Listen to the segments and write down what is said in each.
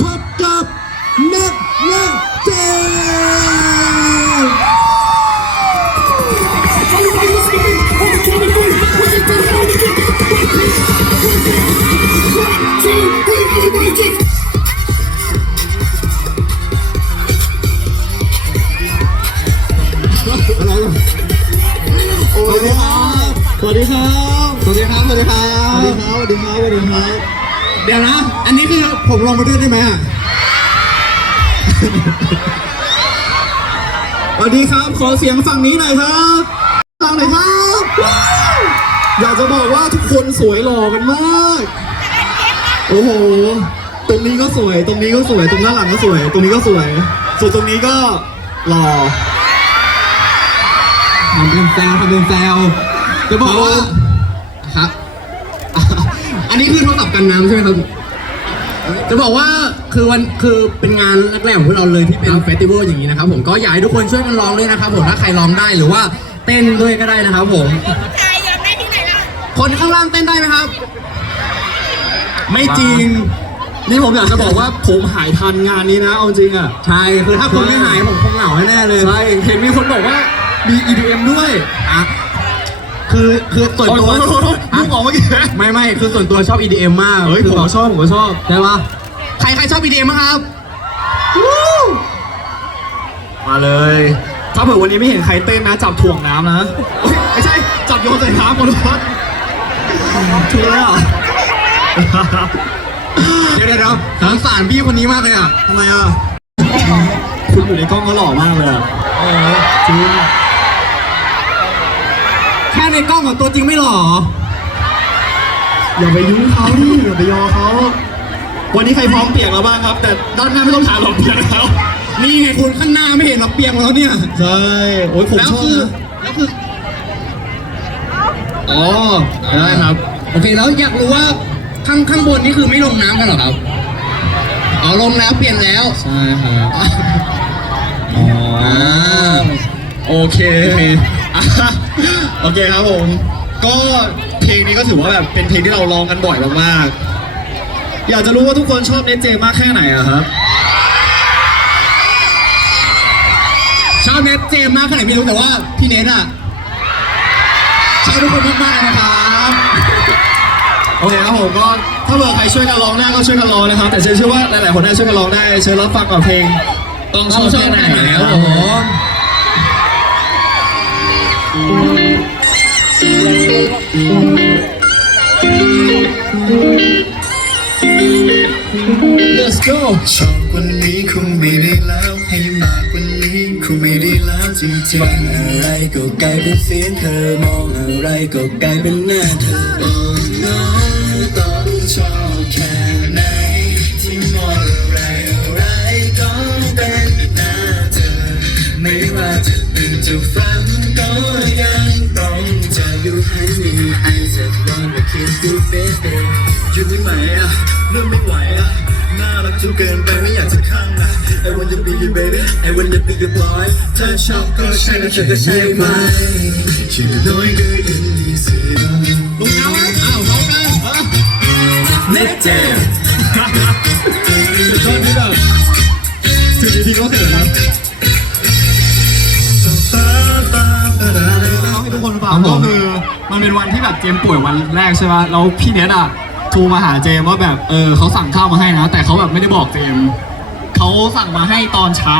พบกับเน็ตและเจมส์สวัสดีครับ สวัสดีครับ สวัสดีครับ สวัสดีครัสวัสดีครับสวัสดีครับ สวัสดีครับ เดี๋ยวนะ อันนี้คือผมลงไปด้วยได้ไหมอะสวัสดีครับ ขอเสียงฝั่งนี้หน่อยครับฝั่งหน่อยครับ อยากจะบอกว่าทุกคนสวยหล่อกันมาก โอ้โห ตรงนี้ก็สวย ตรงนี้ก็สวย ตรงด้านหลังก็สวย ตรงนี้ก็สวย ส่วนตรงนี้ก็หล่อทำเป็นแซวทำเป็นแซวจะบอกว่า นนี้คือโทรศัพท์กันน้ำใช่ไหมครับ จะบอกว่าคือวันคือเป็นงานแรกๆของพวกเราเลยที่เป็นเฟสติวัลอย่างนี้นะครับผมก็อยากให้ทุกคนช่วยกันร้องด้วยนะครับผมถ้าใครร้องได้หรือว่าเต้นด้วยก็ได้นะครับผมชายอยากได้ที่ไหนล่ะคนข้างล่างเต้นได้ไหมครับ ไม่จริง นี่ผมอยากจะบอกว่าผมหายทันงานนี้นะ เอาจริงอะใช่คือถ้าคุณไม่หายผมคงเหงาแน่ๆเลยใช่เห็นมีคนบอกว่ามี EDM ด้วยอะ คือคือส่วนตัวโอ้ยโอ้ยโอ้ยลูกออกเมื่อกี้ไม่ไม่คือส่วนตัวชอบ EDM มากเฮ้ยคืผมก็ชอบผมก็ชอบใช่ปะใครใครชอบ EDM บ้างครับมาเลย ถ้าเผื่อวันนี้ไม่เห็นใครเต้นนะ จับถ่วงน้ำนะเอ้ยไม่ใช่จับโยนใส่น้ำก่อนนะถูกแล้วเหรอเดี๋ยวเดี๋ยวเดี๋ยวสงสารพี่คนนี้มากเลยอะทำไมอะคุณอยู่ในกล้องก็หล่อมากเลยอะโอ้จริง แค่ในกล้องกับตัวจริงไม่หรออย่าไปยุ่งเขาดิอย่าไปยอเขา วันนี้ใครพร้อมเปียกแล้วบ้างครับ แต่ด้านหน้าไม่ต้องถามหรอกเปียกแล้วนี่ไงคุณข้างหน้าไม่เห็นหรอกเปียกหมดแล้วเนี่ย ใช่โอ้ยผมแล้วชอบคือนะแล้วคืออ๋อได้ครับ โอเคแล้วอยากรู้ว่าข้างข้างบนนี่คือไม่ลงน้ำกันเหรอครับอ๋อลงแล้วเปลี่ยนแล้วใช่ครับอ๋อ อ่า โอเค อะโอเคครับผม ก็เพลงนี้ก็ถือว่าแบบเป็นเพลงที่เราร้องกันบ่อยมากๆ อยากจะรู้ว่าทุกคนชอบเนตเจมากแค่ไหนอะครับ ชอบเนทเจมส์มากขนาดไม่รู้แต่ว่าพี่เนทอะชอบทุกคนมากๆนะครับโอเคครับผมก็ถ้าเผื่อใครช่วยกันร้องได้ก็ช่วยกันร้องนะครับ แต่เชื่อชื่อว่าหลายๆคนได้ช่วยกันร้องได้เชิญรับฟังกับเพลงต้องชอบแค่ไหนครับผม Let's go ชอบกว่านี้คงไม่ได้แล้วให้มากกว่านี้คงไม่ได้แล้วจริงๆฟังอะไรก็กลายเป็นเสียงเธอมองอะไรก็กลายเป็นหน้าเธอโอ้น้องต้องชอบแค่ไหนที่มองอะไรอะไรก็เป็นหน้าเธอ ไม่ว่าจะตื่นจะฝัน เริ่มไม่ไหวอะน่ารักจนเกินไปไม่อยากจะข้างอะ I wanna be your baby I wanna be your boy ถ้าชอบก็ใช่นะเธอก็ใช่ไหมชื่อน้อยก็ยินดีเสียลงเอาอ้าวเขากันเน็ตเจมตอนนี้แบบถึงทีก็เขินนะเล่าให้ทุกคนฟังก็คือมันเป็นวันที่แบบเจมป่วยวันแรกใช่ไหมแล้วพี่เนทอะ โทรมาหาเจมส์ว่าแบบเออเขาสั่งข้าวมาให้นะ แต่เขาแบบไม่ได้บอกเจมส์เขาสั่งมาให้ตอนเช้า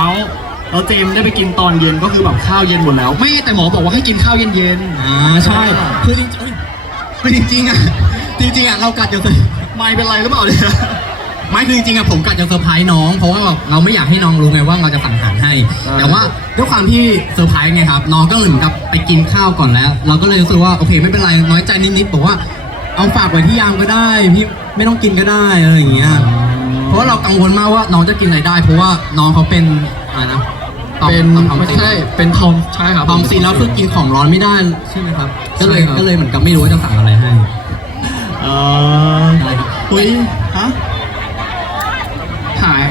แล้วเจมส์ได้ไปกินตอนเย็นก็คือแบบข้าวเย็นหมดแล้ว ไม่แต่หมอบอกว่าให้กินข้าวเย็นๆอ่าใช่คือจริงๆเอ้ยคือจริงๆอะจริงๆอะเรากัดจะเซอร์ไม่เป็นไรหรือเปล่าเนี่ยไม่คือจริงๆอะผมกัดจะเซอร์ไพรส์น้องเพราะว่าแบบเราไม่อยากให้น้องรู้ไงว่าเราจะสั่งอาหารให้ใช่แต่ว่าด้วยความที่เซอร์ไพรส์ไงครับน้องก็เหมือนกับไปกินข้าวก่อนแล้ว เราก็เลยรู้สึกว่าโอเคไม่เป็นไรน้อยใจนิดๆบอกว่า เอาฝากไว้ที่ยามก็ได้พี่ไม่ต้องกินก็ได้อะไรอย่างเงี้ยเพราะว่าเรากังวลมากว่าน้องจะกินอะไรได้ เพราะว่าน้องเขาเป็นอะไรนะตอมเป็นตอมทอมไม่ซินใช่เป็นทอมใช่ครับ ตอมซินแล้วคือกินของร้อนไม่ได้ใช่ไหมครับ ก็เลยใช่ครับ ก็เลยเหมือนกับไม่รู้ว่าจะสั่งอะไรให้เอออะไรครับเฮ้ยฮะหาย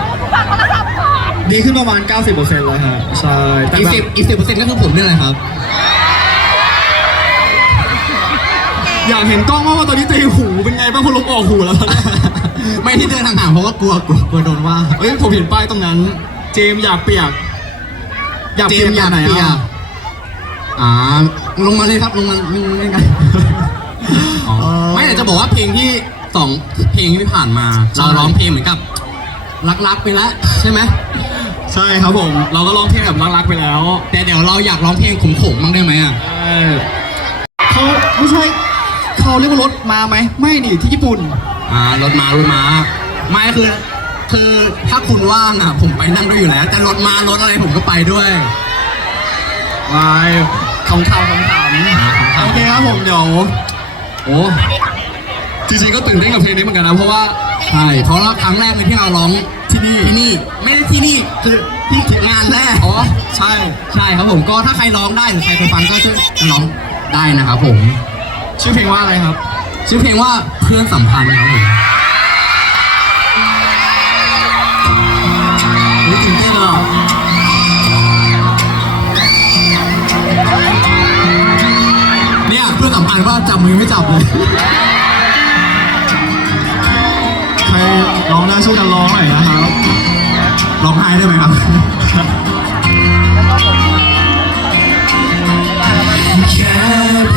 ดีขึ้นประมาณ 90%เลยฮะ ใช่แต่อีกแบบสิบอีกสิบเปอร์เซ็นต์ก็คือผมเนี่ยแหละครับ อยากเห็นกล้องว่าว่าตอนนี้เจหูเป็นไงบ้างพอลบออกหูแล้วตอนนี้ไม่ที่เดินห่างๆเพราะว่ากลัวกลัวกลัวโดนว่าเอ้ยผมเห็นป้ายตรงนั้น เจมส์อยากเปียก อยากเจเปียมกส์อยากไหนเปียอะกอ่าลงมาเลยครับลงมาลงมาเลยกันอ๋อไม่แต่จะบอกว่าเพลงที่สองเพลงที่ผ่านมา เราร้องเพลงเหมือนกับรักๆไปแล้วใช่ไหมใช่ครับผม เราก็ร้องเพลงแบบรักๆไปแล้วแต่เดี๋ยวเราอยากร้องเพลงขมๆบ้างได้ไหมอะ เออเขาไม่ใช่ เขาเรียกว่ารถมาไหม ไม่นี่ที่ญี่ปุ่น อ่ารถมารถมาไม่คือคือถ้าคุณว่างอะ ผมไปนั่งด้วยอยู่แล้ว แต่รถมารถอะไรผมก็ไปด้วยไม่คำถามคำถามอ่าขำๆโอเคครับผมเดี๋ยวโอ้จริงๆก็ตื่นเต้นกับเพลงนี้เหมือนกันนะเพราะว่าใช่เพราะว่าครั้งแรกเลยที่เราร้องที่นี่ที่นี่ไม่ได้ที่นี่คือที่งานแรกอ๋อใช่ใช่ครับผมก็ถ้าใครร้องได้หรือใครไปฟังก็ช่วยร้องได้นะครับผม ชื่อเพลงว่าอะไรครับ ชื่อเพลงว่าเพื่อนสัมพันธ์ครับผมนี่ตื่นเต้นอะเนี่ยเพื่อนสัมพันธ์ว่าจับมือไม่จับเลย ใครร้องได้ช่วยกันร้องหน่อยนะครับร้องไห้ได้ไหมครับแค่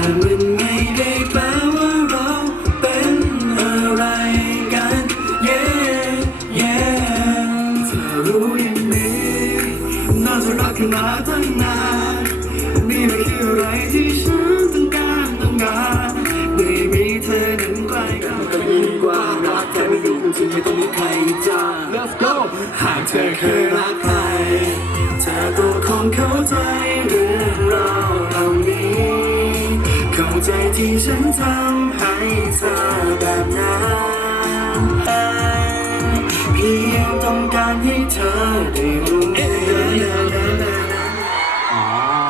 มันไม่ได้แปลว่าเราเป็นอะไรกัน yeah yeah เธอรู้อย่างนี้น่าจะรักกันมาตั้งนานนี่แหละคืออะไรที่ฉันต้องการต้องการไม่มีเธอนั้นใกล้กันก็ยิ่งกว่ารักแต่ไม่รู้จริงไม่ต้องมีใครจ้า Let's go หากเธอเคยรักใครเธอก็คงเข้าใจ ที่ฉันทำให้เธอแบบนั้นเพียงต้องการให้เธอได้รู้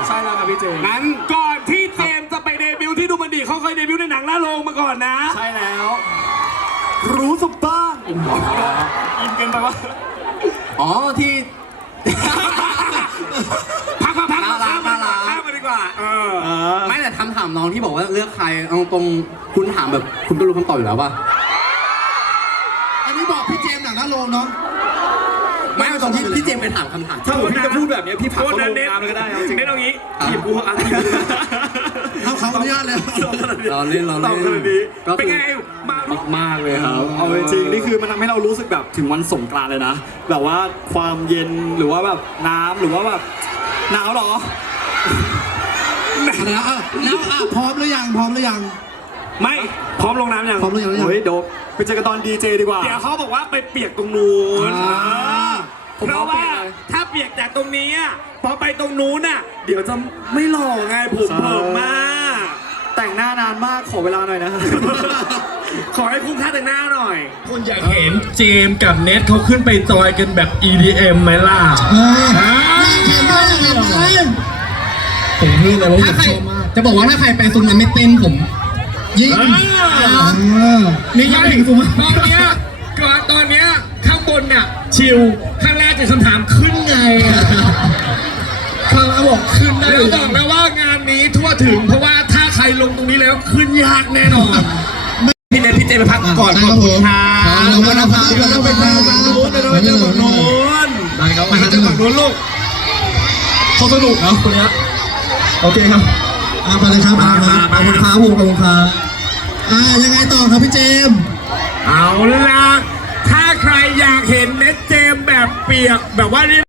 ใช่แล้วครับพี่เจมส์งั้นก่อนที่เจมส์จะไปเดบิวต์ที่ดูมันดีเขาเคยเดบิวต์ในหนังหน้าโรงมาก่อนนะ ใช่แล้ว รู้สึกบ้างอินเกินไปวะอ๋อที่ พักพักพัก น่ารัก ข้ามมา น่ารัก ข้ามมาดีกว่า เออ ไม่แต่คำถามน้องที่บอกว่าเลือกใครเอาตรงๆคุณถามแบบคุณก็รู้คำตอบอยู่แล้วป่ะอันนี้บอกพี่เจมส์หนังหน้าโรงเนาะ ไม่เอาตรงที่พี่เจมส์ไปถามคำถาม ถ้าผมพี่จะพูดแบบนี้พี่ผลักโทษเขาลนะงเน็ตน้ำเลยก็ได้เอาจริงเน็ตเอางี้ครับถีบกูอะถีบกูเขาเขาอนุญาตเลยรอเล่นรอตอบเล่นขนาดนี้ก็เป็นคือไงมาลุกมากเลยครับ เอาจริงๆนี่คือมันทำให้เรารู้สึกแบบถึงวันสงกรานต์เลยนะ แบบว่าความเย็นหรือว่าแบบน้ำหรือว่าแบบหนาวเหรอ อะไรนะเออแล้วอะพร้อมหรือยังพร้อมหรือยัง ไม่พร้อมลงน้ำยังพร้อมหรือยังหรือยัง เฮ้ยเดี๋ยวไปเจอกันตอนดีเจดีกว่า เดี๋ยวเขาบอกว่าไปเปียกตรงนู้นอ่าเออเพราะว่าถ้าเปียกจากตรงนี้อะพอไปตรงนู้นน่ะ เดี๋ยวจะไม่หล่อไงผมใช่เพิ่มมาก แต่งหน้านานมากขอเวลาหน่อยนะ ขอให้คุ้มค่าแต่งหน้าหน่อย คุณอยากเห็นเจมส์กับเน็ตเขาขึ้นไปจอยกันแบบ EDM ไหมล่ะ เออเห็นด้วยเห็นด้วย ผมพูดเลยว่าผถ้ามใครชอบมากจะบอกว่าถ้าใครไปซุนนั้นไม่เต้นผม ยิงเออเออนี่ยังถึงสูงตอนเนี้ยก่อนตอนเนี้ยข้างบนน่ะชิลข้างแรกจะคำถามขึ้นไงอะข้างล่างบอกขึ้นได้แล้วบอกแล้วว่างานนี้ทั่วถึง เพราะว่าถ้าใครลงตรงนี้แล้วขึ้นยากแน่นอน พี่เนทพี่เจมส์ไปพักก่อนขอบคุณครับขอบคุณนะครับเดี๋ยวเราไปเจอฝั่งนู้นเดี๋ยวเราไปเจอฝั่งนู้นได้ครับไปเจอฝั่งนู้นลูกเขาสนุกนะคนเนี้ย โอเคครับอะไปเลยครับไปเลยครับขอบคุณครับผมขอบคุณครับอ่ายังไงต่อครับพี่เจมส์เอาล่ะ ถ้าใครอยากเห็นเน็ตเจมส์แบบเปียกแบบว่า